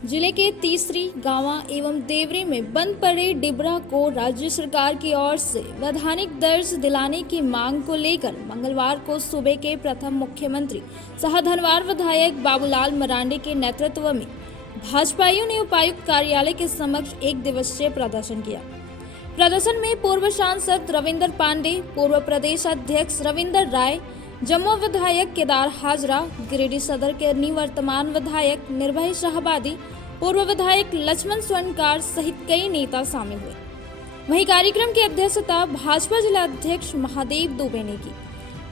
जिले के तीसरी, गांवा एवं देवरी में बंद पड़े डिबरा को राज्य सरकार की ओर से वैधानिक दर्ज दिलाने की मांग को लेकर मंगलवार को सूबे के प्रथम मुख्यमंत्री सह धनवार विधायक बाबूलाल मरांडी के नेतृत्व में भाजपाइयों ने उपायुक्त कार्यालय के समक्ष एक दिवसीय प्रदर्शन किया। प्रदर्शन में पूर्व सांसद रविंद्र पांडे, पूर्व प्रदेश अध्यक्ष रविंद्र राय, जम्मू विधायक केदार हाजरा, गिरिडीह सदर के निवर्तमान विधायक निर्भय शाहबादी, पूर्व विधायक लक्ष्मण स्वर्णकार सहित कई नेता शामिल हुए। वहीं कार्यक्रम की अध्यक्षता भाजपा जिला अध्यक्ष महादेव दुबे ने की।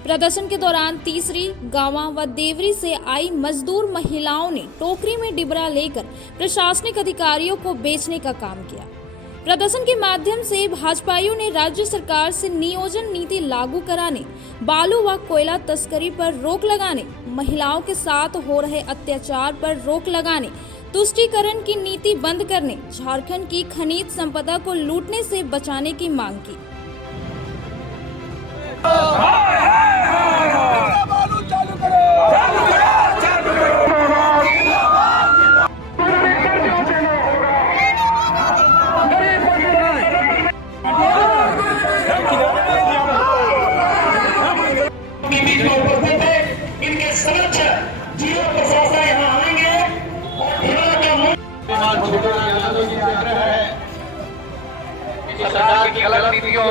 प्रदर्शन के दौरान तीसरी, गांवा व देवरी से आई मजदूर महिलाओं ने टोकरी में डिबरा लेकर प्रशासनिक अधिकारियों को बेचने का काम किया। प्रदर्शन के माध्यम से भाजपाइयों ने राज्य सरकार से नियोजन नीति लागू कराने, बालू व कोयला तस्करी पर रोक लगाने, महिलाओं के साथ हो रहे अत्याचार पर रोक लगाने, तुष्टीकरण की नीति बंद करने, झारखंड की खनिज संपदा को लूटने से बचाने की मांग की। इनके समक्ष जिला प्रशासन यहाँ आएंगे और सरकार की गलत नीतियों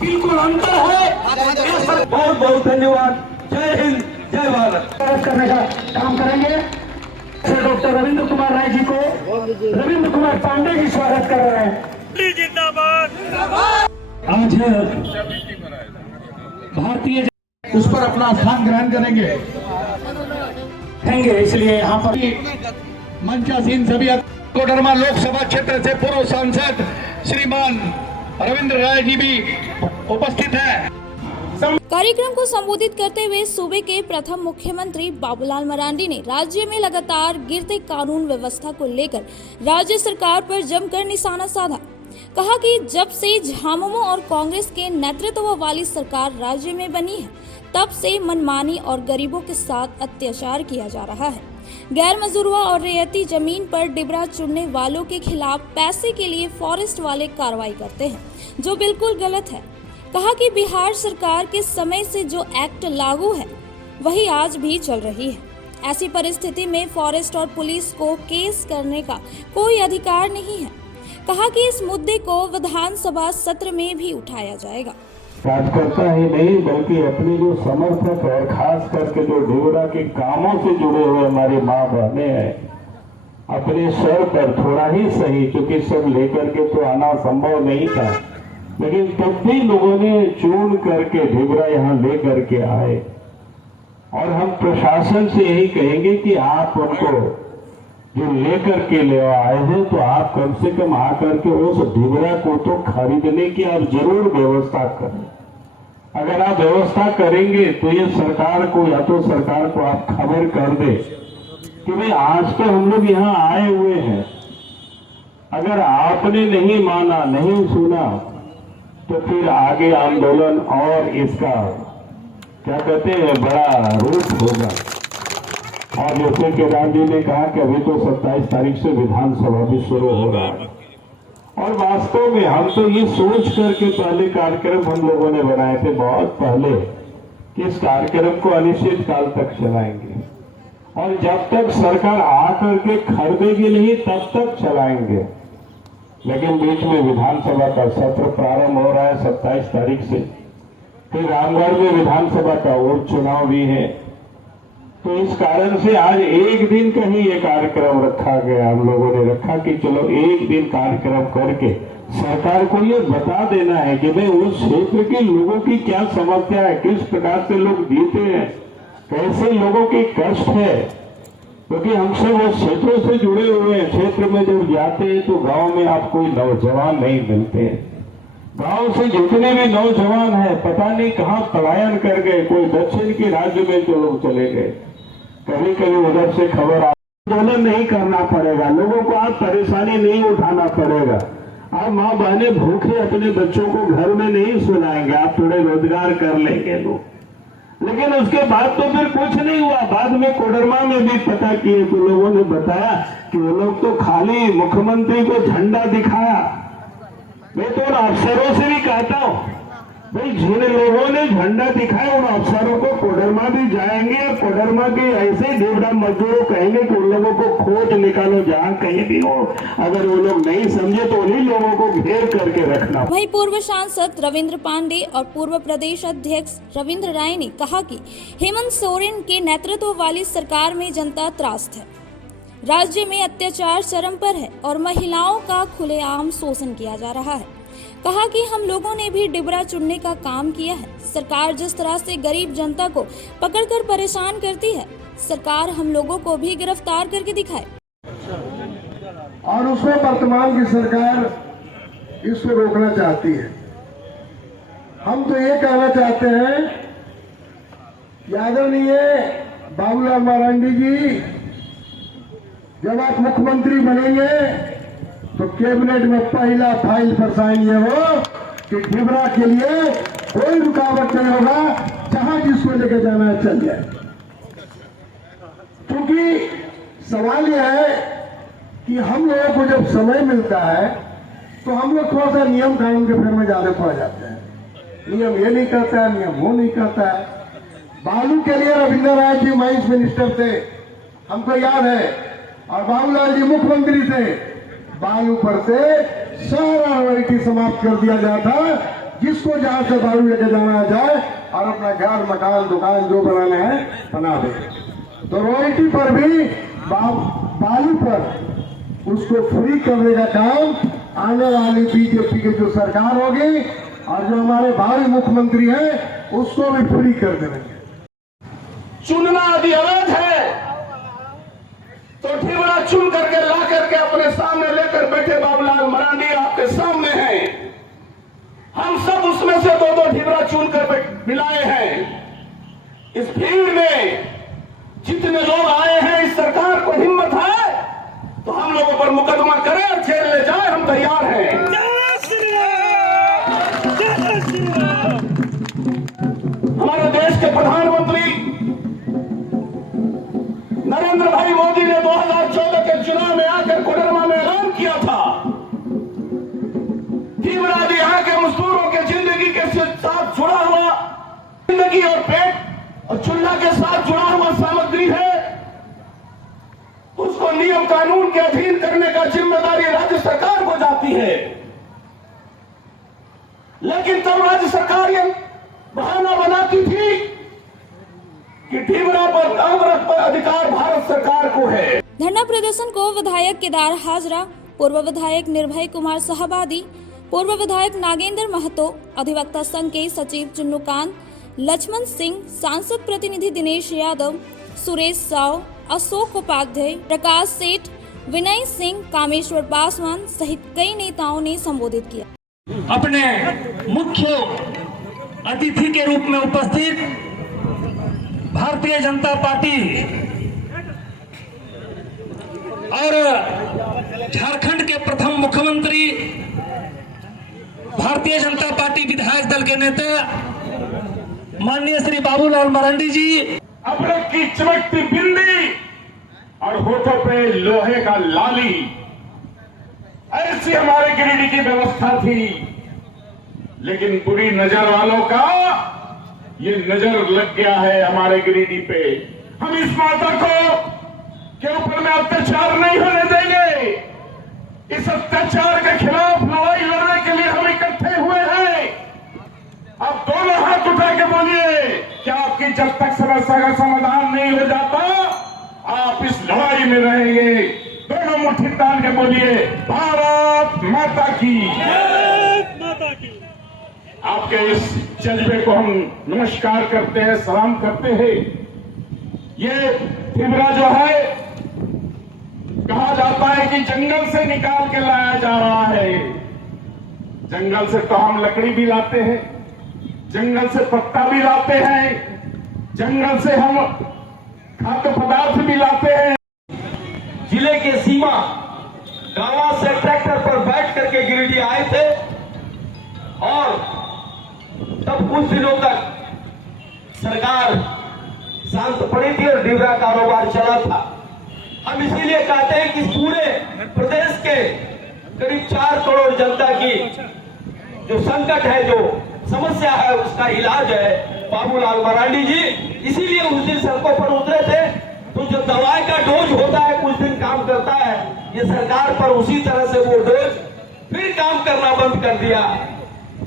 बिल्कुल अंतर है। बहुत बहुत धन्यवाद। जय हिंद, जय भारत। करने का काम करेंगे। डॉक्टर रविंद्र कुमार राय जी को रविंद्र कुमार पांडे जी स्वागत कर रहे हैं। जिंदाबाद। आज भारतीय उस पर अपना स्थान ग्रहण करेंगे, इसलिए यहाँ पर मंचासीन सभी कोडरमा लोकसभा क्षेत्र से पूर्व सांसद श्रीमान रविंद्र राय जी भी उपस्थित हैं। कार्यक्रम को संबोधित करते हुए सूबे के प्रथम मुख्यमंत्री बाबूलाल मरांडी ने राज्य में लगातार गिरते कानून व्यवस्था को लेकर राज्य सरकार पर जमकर निशाना साधा। कहा कि जब से झामुमो और कांग्रेस के नेतृत्व वाली सरकार राज्य में बनी है, तब से मनमानी और गरीबों के साथ अत्याचार किया जा रहा है। गैर मजदूरवा और रियायती जमीन पर डिबरा चुनने वालों के खिलाफ पैसे के लिए फॉरेस्ट वाले कार्रवाई करते हैं, जो बिल्कुल गलत है। कहा कि बिहार सरकार के समय से जो एक्ट लागू है वही आज भी चल रही है। ऐसी परिस्थिति में फॉरेस्ट और पुलिस को केस करने का कोई अधिकार नहीं है। कहा कि इस मुद्दे को विधानसभा सत्र में भी उठाया जाएगा। कार्यकर्ता ही नहीं बल्कि अपने जो समर्थक है, खास करके जो डिबरा के कामों से जुड़े हुए हमारी माँ बहने हैं, अपने सर पर थोड़ा ही सही, क्योंकि सब लेकर के तो आना संभव नहीं था, लेकिन तब भी लोगों ने चुन करके डिबरा यहाँ ले करके आए। और हम प्रशासन से यही कहेंगे कि आप उनको जो लेकर के ले आए हैं, तो आप कम से कम आकर के उस डिबरा को तो खरीदने की आप जरूर व्यवस्था करें। अगर आप व्यवस्था करेंगे तो ये सरकार को, या तो सरकार को आप खबर कर दे कि भाई आज तो हम लोग यहाँ आए हुए हैं, अगर आपने नहीं माना, नहीं सुना, तो फिर आगे आंदोलन और इसका क्या कहते हैं बड़ा रूप होगा। और जैसे केदार जी ने कहा कि अभी तो 27 तारीख से विधानसभा भी शुरू हो रहा है, और वास्तव में हम तो ये सोच करके पहले कार्यक्रम हम लोगों ने बनाए थे बहुत पहले कि इस कार्यक्रम को अनिश्चित काल तक चलाएंगे, और जब तक सरकार आकर के खरीदेगी नहीं तब तक चलाएंगे। लेकिन बीच में विधानसभा का सत्र प्रारंभ हो रहा है 27 तारीख से, फिर रामगढ़ में विधानसभा का और चुनाव भी है, तो इस कारण से आज एक दिन का ही ये कार्यक्रम रखा गया। हम लोगों ने रखा कि चलो एक दिन कार्यक्रम करके सरकार को ये बता देना है कि भाई उस क्षेत्र के लोगों की क्या समस्या है, किस प्रकार से लोग जीते हैं, कैसे लोगों की कष्ट है, क्योंकि हमसे वो क्षेत्रों से जुड़े हुए हैं। क्षेत्र में जब जाते हैं तो गांव में आप कोई नौजवान नहीं मिलते। गांव से जितने भी नौजवान हैं पता नहीं कहां पलायन कर गए, कोई दक्षिण के राज्य में तो लोग चले गए, कभी कभी उधर से खबर आंदोलन नहीं करना पड़ेगा, लोगों को आज परेशानी नहीं उठाना पड़ेगा। आप माँ बहनें भूखे अपने बच्चों को घर में नहीं सुलाएंगे, आप थोड़े रोजगार कर लेंगे लोग। लेकिन उसके बाद तो फिर कुछ नहीं हुआ। बाद में कोडरमा में भी पता किए तो लोगों ने बताया कि वो लोग तो खाली मुख्यमंत्री को झंडा दिखाया। मैं तो उन अफसरों से भी कहता हूं, भाई जिन लोगों ने झंडा दिखाया उन अफसरों को कोडरमा भी जाएंगे और कोडरमा के ऐसे ढेबरा मजदूरों कहेंगे कि उन लोगों को खोज निकालो जहां कहीं भी हो। अगर वो लोग नहीं समझे तो उन्हीं लोगों को घेर करके रखना। वहीं पूर्व सांसद रविंद्र पांडे और पूर्व प्रदेश अध्यक्ष रविंद्र राय ने कहा कि हेमंत सोरेन के नेतृत्व वाली सरकार में जनता त्रस्त है। राज्य में अत्याचार चरम पर है और महिलाओं का खुलेआम शोषण किया जा रहा है। कहा कि हम लोगों ने भी डिबरा चुनने का काम किया है। सरकार जिस तरह से गरीब जनता को पकड़कर परेशान करती है, सरकार हम लोगों को भी गिरफ्तार करके दिखाए। और उसमें वर्तमान की सरकार इसको रोकना चाहती है। हम तो ये कहना चाहते हैं कि आदरणीय बाबूलाल मरांडी जी, जब आप मुख्यमंत्री बनेंगे तो कैबिनेट में पहला फाइल पर साइन ये हो कि डिबरा के लिए कोई रुकावट नहीं होगा, जहां जिसको लेके जाना है चल जाए। क्योंकि सवाल यह है कि हम लोगों को जब समय मिलता है तो हम लोग थोड़ा सा नियम कानून के फेर में ज्यादा पड़ जाते हैं। नियम ये नहीं करता है, नियम वो नहीं करता है। बालू के लिए रविंद्र राय जी माइंस मिनिस्टर थे, हमको याद है, और बाबूलाल जी मुख्यमंत्री थे। बालू पर से सारा रॉयल्टी समाप्त कर दिया गया था, जिसको जहां से बालू लेके जाना जाए और अपना घर मकान दुकान जो बनाना है बना दे। तो रॉयल्टी पर भी बालू पर उसको फ्री करने का काम आने वाली बीजेपी की जो सरकार होगी और जो हमारे भावी मुख्यमंत्री हैं उसको भी फ्री कर देंगे। चुनना यदि अवैध है तो डिबरा चुन करके ला करके अपने सामने लेकर बैठे बाबूलाल मरांडी आपके सामने हैं। हम सब उसमें से दो डिबरा चुन कर मिलाए हैं। इस भीड़ में जितने लोग आए हैं, इस सरकार को हिम्मत है तो हम लोगों पर मुकदमा करें और जेल ले जाए, हम तैयार हैं। हमारे देश के प्रधानमंत्री नरेंद्र भाई मोदी ने 2014 के चुनाव में आकर कोडरमा में ऐलान किया था, डिबरा यहाँ के मजदूरों के जिंदगी के साथ जुड़ा हुआ जिंदगी और पेट और चूल्हा के साथ जुड़ा हुआ सामग्री है, उसको नियम कानून के अधीन करने का जिम्मेदारी राज्य सरकार को जाती है। लेकिन तब राज्य सरकार ये बहाना बनाती थी कि डिबरा पर अधिकार भारत सरकार को है। धरना प्रदर्शन को विधायक केदार हाजरा, पूर्व विधायक निर्भय कुमार साहबादी, पूर्व विधायक नागेंद्र महतो, अधिवक्ता संघ के सचिव चुन्नूकांत, लक्ष्मण सिंह, सांसद प्रतिनिधि दिनेश यादव, सुरेश साव, अशोक उपाध्याय, प्रकाश सेठ, विनय सिंह, कामेश्वर पासवान सहित कई नेताओं ने संबोधित किया। अपने मुख्य अतिथि के रूप में उपस्थित भारतीय जनता पार्टी और झारखंड के प्रथम मुख्यमंत्री, भारतीय जनता पार्टी विधायक दल के नेता माननीय श्री बाबूलाल मरांडी जी, अपने की चमकती बिंदी और होठों पे लोहे का लाली, ऐसी हमारे गिरिडीह की व्यवस्था थी। लेकिन बुरी नजर वालों का ये नजर लग गया है हमारे गिरिडीह पे। हम इस माता को के ऊपर में अत्याचार नहीं होने देंगे। इस अत्याचार के खिलाफ लड़ाई लड़ने के लिए हम इकट्ठे हुए हैं। आप दोनों हाथ उठा के बोलिए कि आपकी जब तक समस्या का समाधान नहीं हो जाता आप इस लड़ाई में रहेंगे। दोनों मुट्ठी तान के बोलिए भारत माता की। आपके इस जज्बे को हम नमस्कार करते हैं, सलाम करते हैं। ये डिबरा जो है, कहा जाता है कि जंगल से निकाल के लाया जा रहा है। जंगल से तो हम लकड़ी भी लाते हैं, जंगल से पत्ता भी लाते हैं, जंगल से हम खाद्य पदार्थ भी लाते हैं। जिले के सीमा गांवा से ट्रैक्टर पर बैठ करके गिरिडीह आए थे और तब कुछ दिनों तक सरकार शांत पड़ी थी और डिबरा कारोबार चला था। हम इसीलिए कहते हैं कि इस पूरे प्रदेश के करीब 4 करोड़ जनता की जो संकट है, जो समस्या है, उसका इलाज है बाबूलाल मरांडी जी। इसीलिए उस दिन सड़कों पर उतरे थे। तो जो दवाई का डोज होता है कुछ दिन काम करता है, ये सरकार पर उसी तरह से वो डोज फिर काम करना बंद कर दिया।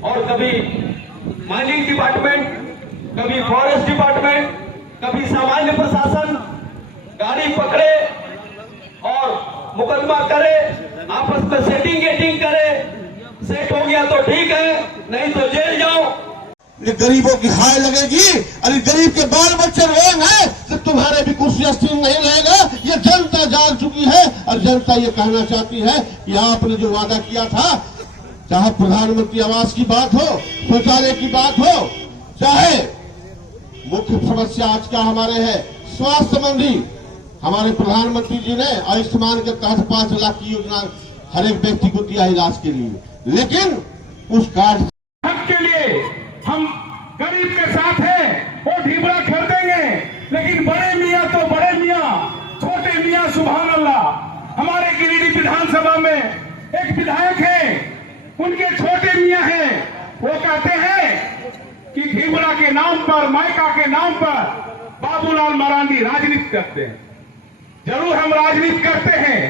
और कभी माइनिंग डिपार्टमेंट, कभी फॉरेस्ट डिपार्टमेंट, कभी सामान्य प्रशासन गाड़ी पकड़े और मुकदमा करे, आपस में सेटिंग गेटिंग करे। सेट हो गया तो ठीक है, नहीं तो जेल जाओ। ये गरीबों की हाय लगेगी। अरे गरीब के बाल बच्चे रोएंगे तो तुम्हारे भी कुर्सी अस्थिर नहीं रहेगा। ये जनता जान चुकी है और जनता ये कहना चाहती है कि आपने जो वादा किया था, चाहे प्रधानमंत्री आवास की बात हो, शौचालय की बात हो, चाहे मुख्य समस्या आज का हमारे है स्वास्थ्य संबंधी, हमारे प्रधानमंत्री जी ने आयुष्मान के तहत 5 लाख की योजना हर एक व्यक्ति को दिया इलाज के लिए, लेकिन उस कार्ड हक के लिए हम गरीब के साथ हैं। वो ढीबरा खरीदेंगे, लेकिन बड़े मियाँ तो बड़े मियाँ, छोटे मियाँ सुभान अल्लाह। हमारे गिरिडीह विधानसभा में एक विधायक है, उनके छोटे मियाँ हैं। वो कहते हैं कि ढीबरा के नाम पर, मायका के नाम पर बाबूलाल मरांडी राजनीति करते हैं। जरूर हम राजनीति करते हैं,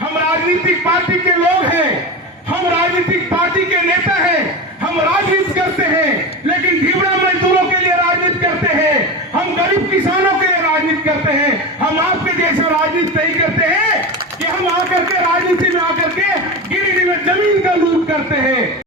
हम राजनीतिक पार्टी के लोग हैं, हम राजनीतिक पार्टी के नेता हैं, हम राजनीति करते हैं, लेकिन ढीबरा मजदूरों के लिए राजनीति करते हैं, हम गरीब किसानों के लिए राजनीति करते हैं। हम आपके जैसे राजनीति नहीं करते हैं कि हम आकर के राजनीति में आकर के गिरिडीह में जमीन का लूट करते हैं।